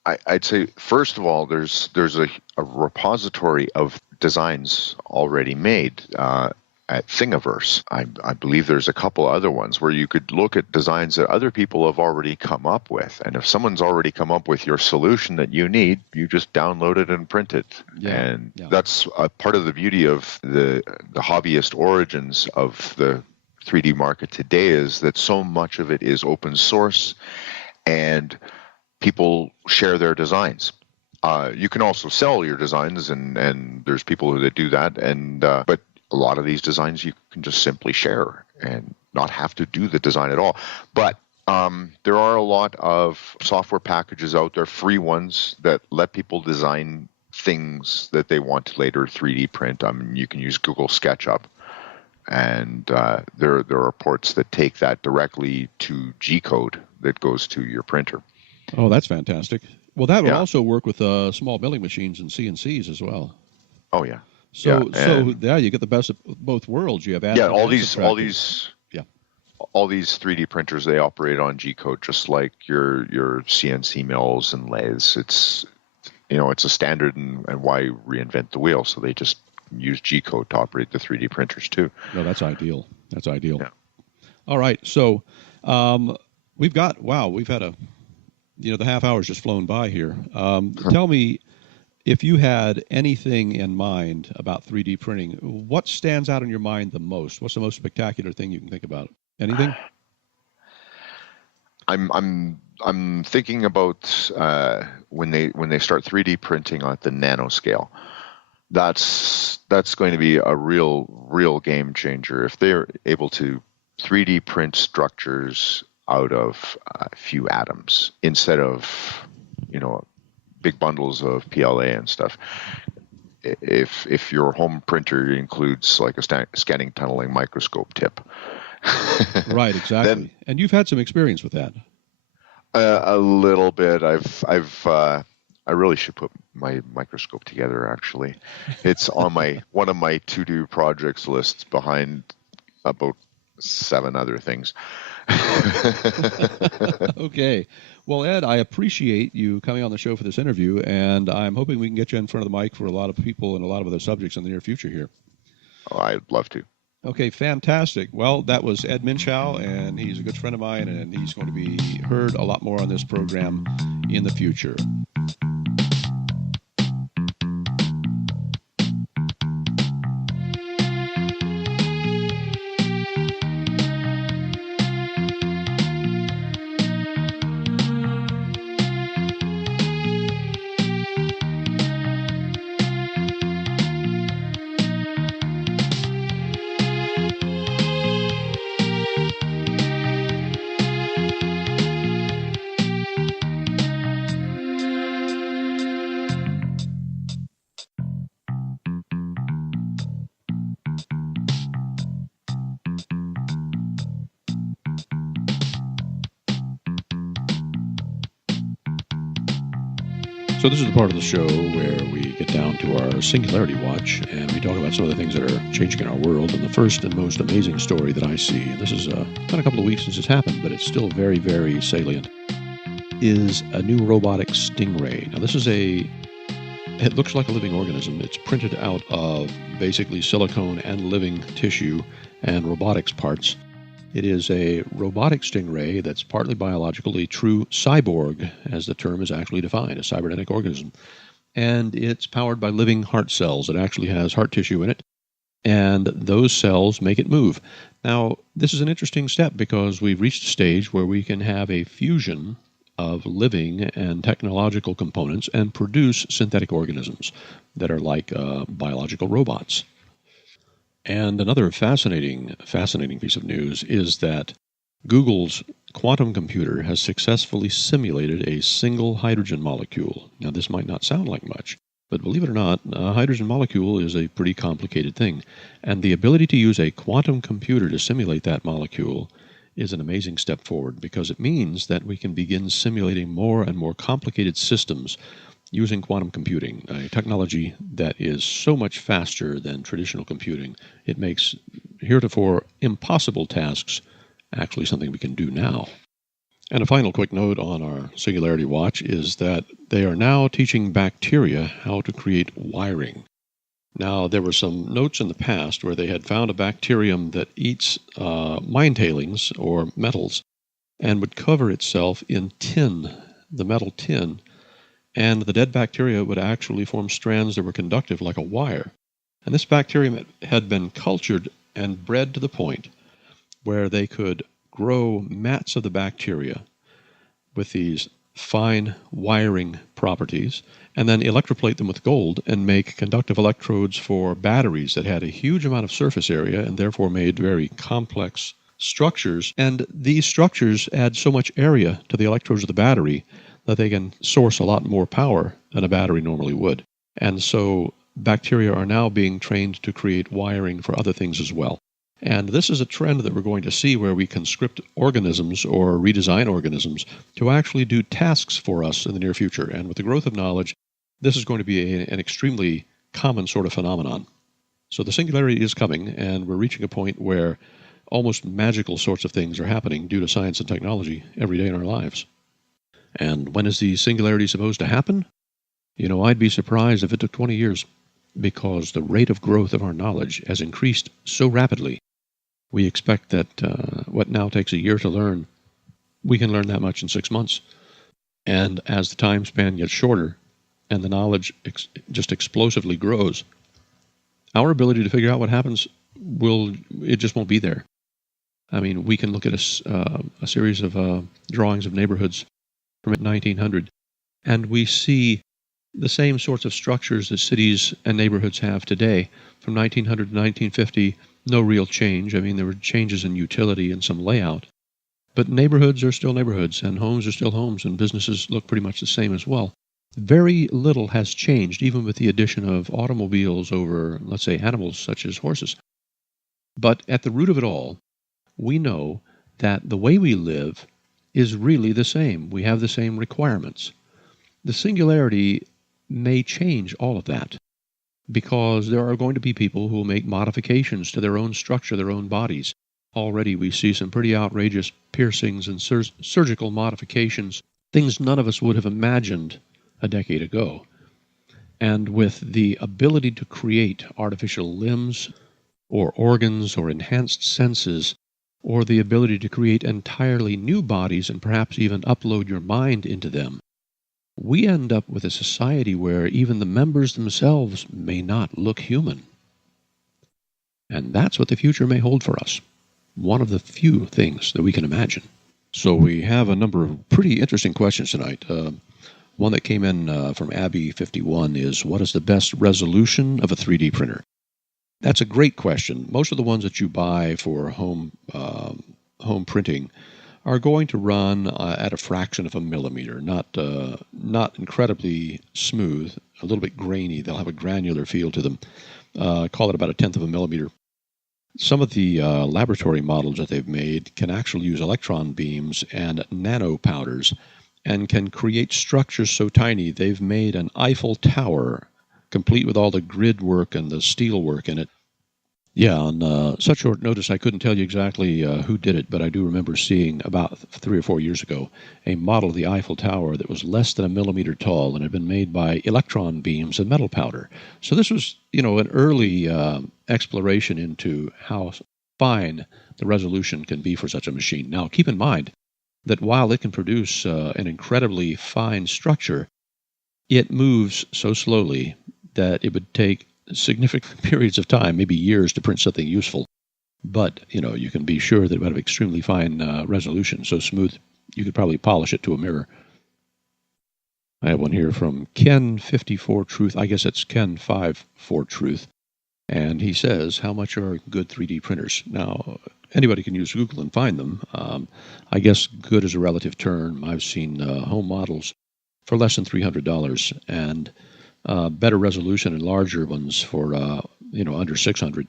I'd say, first of all, there's a repository of designs already made at Thingiverse. I believe there's a couple other ones where you could look at designs that other people have already come up with. And if someone's already come up with your solution that you need, you just download it and print it. That's a part of the beauty of the hobbyist origins of the 3D market today, is that so much of it is open source and people share their designs. You can also sell your designs, and there's people that do that. But a lot of these designs you can just simply share and not have to do the design at all. But there are a lot of software packages out there, free ones, that let people design things that they want to later 3D print. You can use Google SketchUp. And there are ports that take that directly to G-code that goes to your printer. Oh, that's fantastic. Well, that would also work with small milling machines and CNCs as well. Oh, yeah. So you get the best of both worlds. You have all these 3D printers, they operate on G-code just like your CNC mills and lathes. It's a standard, and why reinvent the wheel? So they just use G-code to operate the 3D printers too. No, that's ideal. That's ideal. Yeah. All right, so we've had the half hour's just flown by here. Tell me, if you had anything in mind about 3D printing, what stands out in your mind the most? What's the most spectacular thing you can think about? Anything? I'm thinking about when they start 3D printing at the nanoscale. That's going to be a real game changer if they're able to 3D print structures out of a few atoms instead of big bundles of PLA and stuff. If your home printer includes like a scanning tunneling microscope tip. Right, exactly. And you've had some experience with that. A little bit. I really should put my microscope together, actually. It's on one of my to-do projects lists behind about 7 other things. Okay. Well, Ed, I appreciate you coming on the show for this interview, and I'm hoping we can get you in front of the mic for a lot of people and a lot of other subjects in the near future here. Oh, I'd love to. Okay, fantastic. Well, that was Ed Minchau, and he's a good friend of mine, and he's going to be heard a lot more on this program in the future. So this is the part of the show where we get down to our Singularity Watch, and we talk about some of the things that are changing in our world. And the first and most amazing story that I see, and this is been a couple of weeks since it's happened, but it's still very, very salient, is a new robotic stingray. Now, this is a It looks like a living organism. It's printed out of basically silicone and living tissue and robotics parts. It is a robotic stingray that's partly biological, a true cyborg, as the term is actually defined, a cybernetic organism. And it's powered by living heart cells. It actually has heart tissue in it, and those cells make it move. Now, this is an interesting step because we've reached a stage where we can have a fusion of living and technological components and produce synthetic organisms that are like biological robots. And another fascinating piece of news is that Google's quantum computer has successfully simulated a single hydrogen molecule. Now, this might not sound like much, but believe it or not, a hydrogen molecule is a pretty complicated thing. And the ability to use a quantum computer to simulate that molecule is an amazing step forward because it means that we can begin simulating more and more complicated systems using quantum computing, a technology that is so much faster than traditional computing. It makes heretofore impossible tasks actually something we can do now. And a final quick note on our Singularity Watch is that they are now teaching bacteria how to create wiring. Now, there were some notes in the past where they had found a bacterium that eats mine tailings or metals and would cover itself in tin, the metal tin, and the dead bacteria would actually form strands that were conductive like a wire. And this bacterium had been cultured and bred to the point where they could grow mats of the bacteria with these fine wiring properties and then electroplate them with gold and make conductive electrodes for batteries that had a huge amount of surface area and therefore made very complex structures. And these structures add so much area to the electrodes of the battery that they can source a lot more power than a battery normally would. And so bacteria are now being trained to create wiring for other things as well. And this is a trend that we're going to see where we conscript organisms or redesign organisms to actually do tasks for us in the near future. And with the growth of knowledge, this is going to be an extremely common sort of phenomenon. So the singularity is coming, and we're reaching a point where almost magical sorts of things are happening due to science and technology every day in our lives. And when is the singularity supposed to happen? You know, I'd be surprised if it took 20 years, because the rate of growth of our knowledge has increased so rapidly. We expect that what now takes a year to learn, we can learn that much in 6 months. And as the time span gets shorter and the knowledge just explosively grows, our ability to figure out what happens it just won't be there. I mean, we can look at a series of drawings of neighborhoods from 1900, and we see the same sorts of structures that cities and neighborhoods have today. From 1900 to 1950, no real change. I mean, there were changes in utility and some layout. But neighborhoods are still neighborhoods, and homes are still homes, and businesses look pretty much the same as well. Very little has changed, even with the addition of automobiles over, let's say, animals such as horses. But at the root of it all, we know that the way we live is really the same. We have the same requirements. The singularity may change all of that, because there are going to be people who will make modifications to their own structure, their own bodies. Already we see some pretty outrageous piercings and surgical modifications, things none of us would have imagined a decade ago. And with the ability to create artificial limbs or organs or enhanced senses, or the ability to create entirely new bodies and perhaps even upload your mind into them, we end up with a society where even the members themselves may not look human. And that's what the future may hold for us. One of the few things that we can imagine. So we have a number of pretty interesting questions tonight. One that came in from Abby51 is, what is the best resolution of a 3D printer? That's a great question. Most of the ones that you buy for home printing are going to run at a fraction of a millimeter, not incredibly smooth, a little bit grainy. They'll have a granular feel to them. Call it about a tenth of a millimeter. Some of the laboratory models that they've made can actually use electron beams and nano powders and can create structures so tiny they've made an Eiffel Tower, complete with all the grid work and the steel work in it. Yeah, on such short notice, I couldn't tell you exactly who did it, but I do remember seeing about 3 or 4 years ago a model of the Eiffel Tower that was less than a millimeter tall and had been made by electron beams and metal powder. So this was, an early exploration into how fine the resolution can be for such a machine. Now, keep in mind that while it can produce an incredibly fine structure, it moves so slowly that it would take significant periods of time, maybe years, to print something useful. But, you can be sure that it would have extremely fine resolution, so smooth you could probably polish it to a mirror. I have one here from Ken54 Truth. I guess it's Ken54 Truth. And he says, how much are good 3D printers? Now, anybody can use Google and find them. I guess good is a relative term. I've seen home models for less than $300 and better resolution and larger ones for, under $600.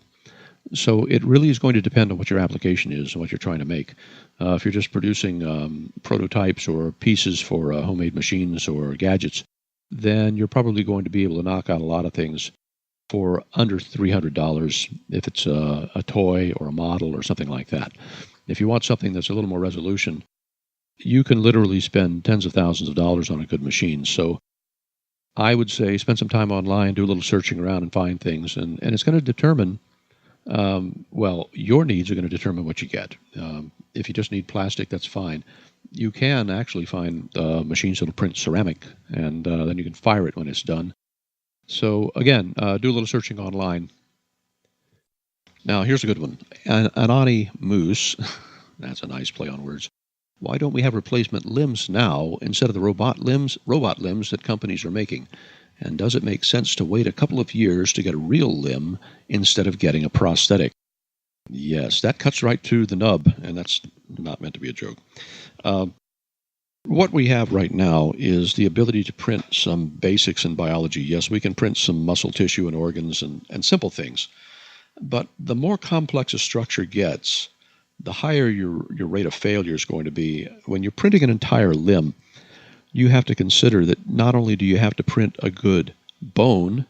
So it really is going to depend on what your application is and what you're trying to make. If you're just producing prototypes or pieces for homemade machines or gadgets, then you're probably going to be able to knock out a lot of things for under $300 if it's a toy or a model or something like that. If you want something that's a little more resolution, you can literally spend tens of thousands of dollars on a good machine. So I would say spend some time online, do a little searching around and find things, and it's going to determine, your needs are going to determine what you get. If you just need plastic, that's fine. You can actually find machines that will print ceramic, and then you can fire it when it's done. So again, do a little searching online. Now, here's a good one. Anani Moose, that's a nice play on words. Why don't we have replacement limbs now instead of the robot limbs that companies are making? And does it make sense to wait a couple of years to get a real limb instead of getting a prosthetic? Yes, that cuts right to the nub, and that's not meant to be a joke. What we have right now is the ability to print some basics in biology. Yes, we can print some muscle tissue and organs and simple things. But the more complex a structure gets, the higher your rate of failure is going to be. When you're printing an entire limb, you have to consider that not only do you have to print a good bone,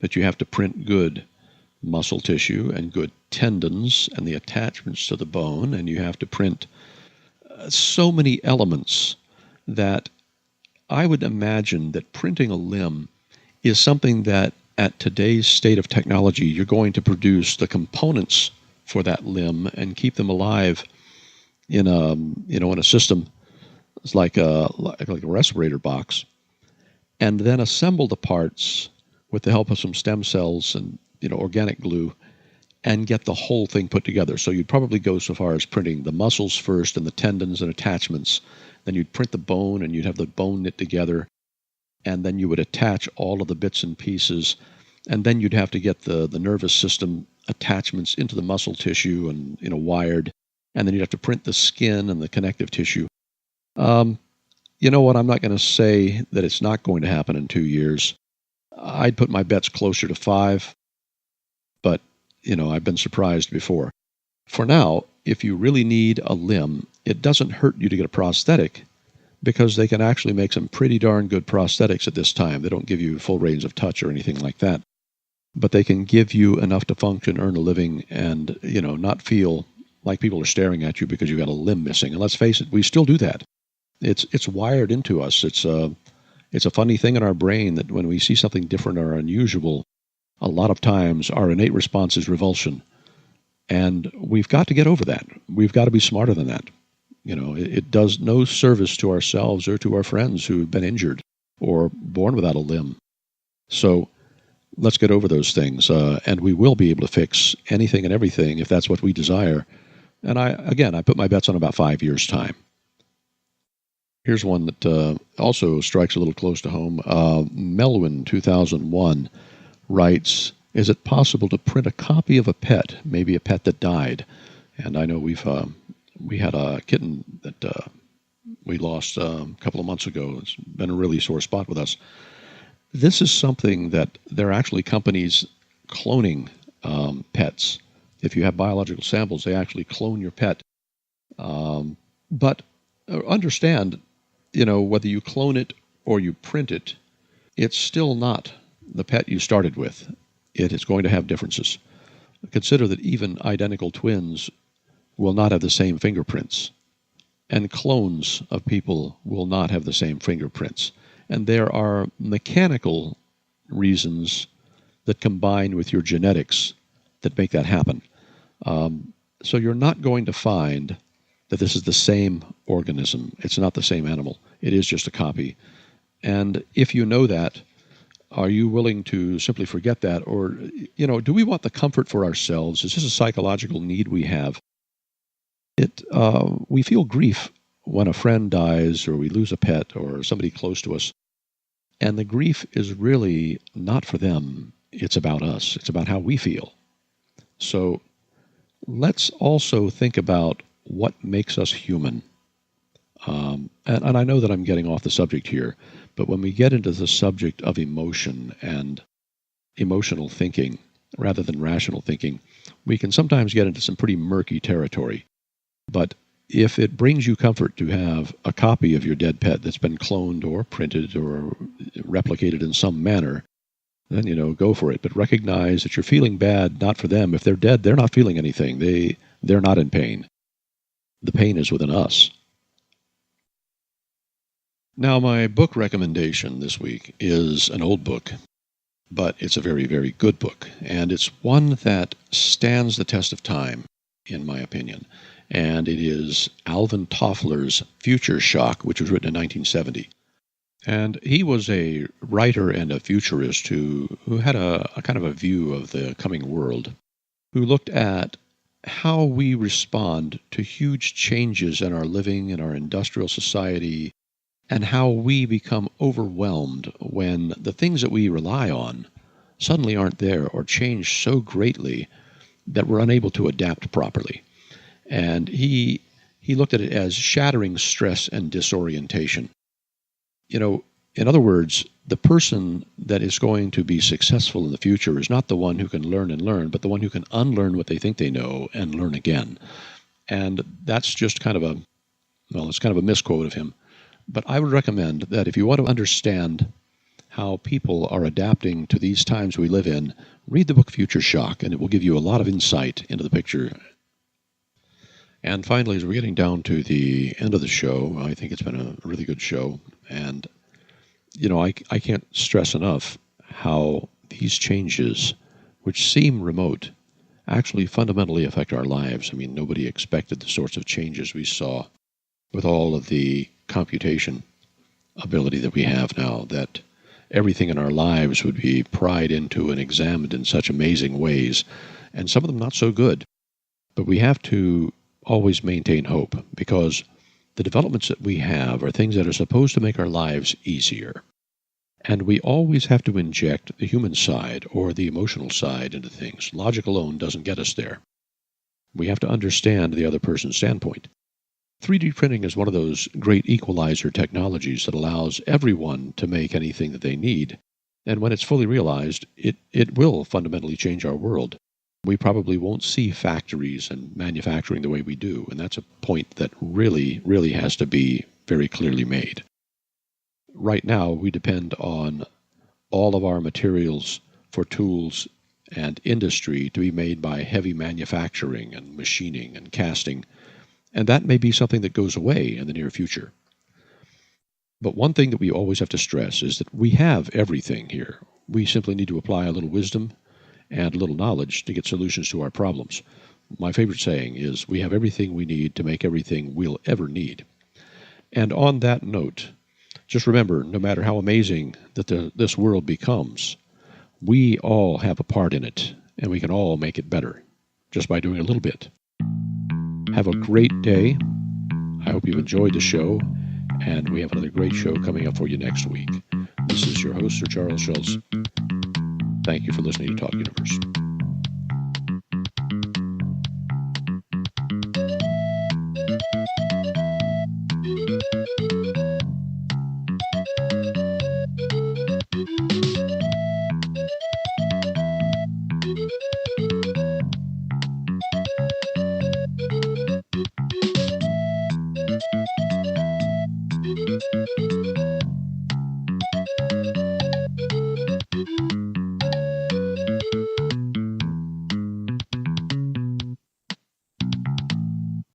but you have to print good muscle tissue and good tendons and the attachments to the bone, and you have to print so many elements that I would imagine that printing a limb is something that at today's state of technology, you're going to produce the components for that limb and keep them alive in a system. It's like a respirator box, and then assemble the parts with the help of some stem cells and organic glue, and get the whole thing put together. So you'd probably go so far as printing the muscles first and the tendons and attachments. Then you'd print the bone, and you'd have the bone knit together, and then you would attach all of the bits and pieces, and then you'd have to get the nervous system attachments into the muscle tissue and wired, and then you'd have to print the skin and the connective tissue. You know what? I'm not going to say that it's not going to happen in 2 years. I'd put my bets closer to 5, but I've been surprised before. For now, if you really need a limb, it doesn't hurt you to get a prosthetic, because they can actually make some pretty darn good prosthetics at this time. They don't give you full range of touch or anything like that, but they can give you enough to function, earn a living, and not feel like people are staring at you because you've got a limb missing. And let's face it, we still do that. It's wired into us. It's a funny thing in our brain that when we see something different or unusual, a lot of times our innate response is revulsion. And we've got to get over that. We've got to be smarter than that. It does no service to ourselves or to our friends who've been injured or born without a limb. So let's get over those things, and we will be able to fix anything and everything if that's what we desire. And I put my bets on about 5 years' time. Here's one that also strikes a little close to home. Melwin 2001 writes, is it possible to print a copy of a pet, maybe a pet that died? And I know we had a kitten that we lost a couple of months ago. It's been a really sore spot with us. This is something that there are actually companies cloning pets. If you have biological samples, they actually clone your pet. But understand, whether you clone it or you print it, it's still not the pet you started with. It is going to have differences. Consider that even identical twins will not have the same fingerprints, and clones of people will not have the same fingerprints. And there are mechanical reasons that combine with your genetics that make that happen. So you're not going to find that this is the same organism. It's not the same animal. It is just a copy. And if you know that, are you willing to simply forget that? Or, do we want the comfort for ourselves? Is this a psychological need we have? We feel grief when a friend dies or we lose a pet or somebody close to us. And the grief is really not for them. It's about us. It's about how we feel. So let's also think about what makes us human. And I know that I'm getting off the subject here, but when we get into the subject of emotion and emotional thinking rather than rational thinking, we can sometimes get into some pretty murky territory. But if it brings you comfort to have a copy of your dead pet that's been cloned or printed or replicated in some manner, then, go for it. But recognize that you're feeling bad, not for them. If they're dead, they're not feeling anything. They're not in pain. The pain is within us. Now, my book recommendation this week is an old book, but it's a very, very good book. And it's one that stands the test of time, in my opinion. And it is Alvin Toffler's Future Shock, which was written in 1970. And he was a writer and a futurist who had a kind of a view of the coming world, who looked at how we respond to huge changes in our living, in our industrial society, and how we become overwhelmed when the things that we rely on suddenly aren't there or change so greatly that we're unable to adapt properly. And he looked at it as shattering stress and disorientation. In other words, the person that is going to be successful in the future is not the one who can learn and learn, but the one who can unlearn what they think they know and learn again. And that's just it's kind of a misquote of him. But I would recommend that if you want to understand how people are adapting to these times we live in, read the book Future Shock, and it will give you a lot of insight into the picture. And finally, as we're getting down to the end of the show, I think it's been a really good show. And, I can't stress enough how these changes, which seem remote, actually fundamentally affect our lives. I mean, nobody expected the sorts of changes we saw with all of the computation ability that we have now, that everything in our lives would be pried into and examined in such amazing ways, and some of them not so good. But we have to always maintain hope, because the developments that we have are things that are supposed to make our lives easier. And we always have to inject the human side or the emotional side into things. Logic alone doesn't get us there. We have to understand the other person's standpoint. 3D printing is one of those great equalizer technologies that allows everyone to make anything that they need. And when it's fully realized, it will fundamentally change our world. We probably won't see factories and manufacturing the way we do, and that's a point that really, really has to be very clearly made. Right now, we depend on all of our materials for tools and industry to be made by heavy manufacturing and machining and casting, and that may be something that goes away in the near future. But one thing that we always have to stress is that we have everything here. We simply need to apply a little wisdom and a little knowledge to get solutions to our problems. My favorite saying is, we have everything we need to make everything we'll ever need. And on that note, just remember, no matter how amazing that this world becomes, we all have a part in it, and we can all make it better just by doing a little bit. Have a great day. I hope you've enjoyed the show, and we have another great show coming up for you next week. This is your host, Sir Charles Schultz. Thank you for listening to Talk Universe.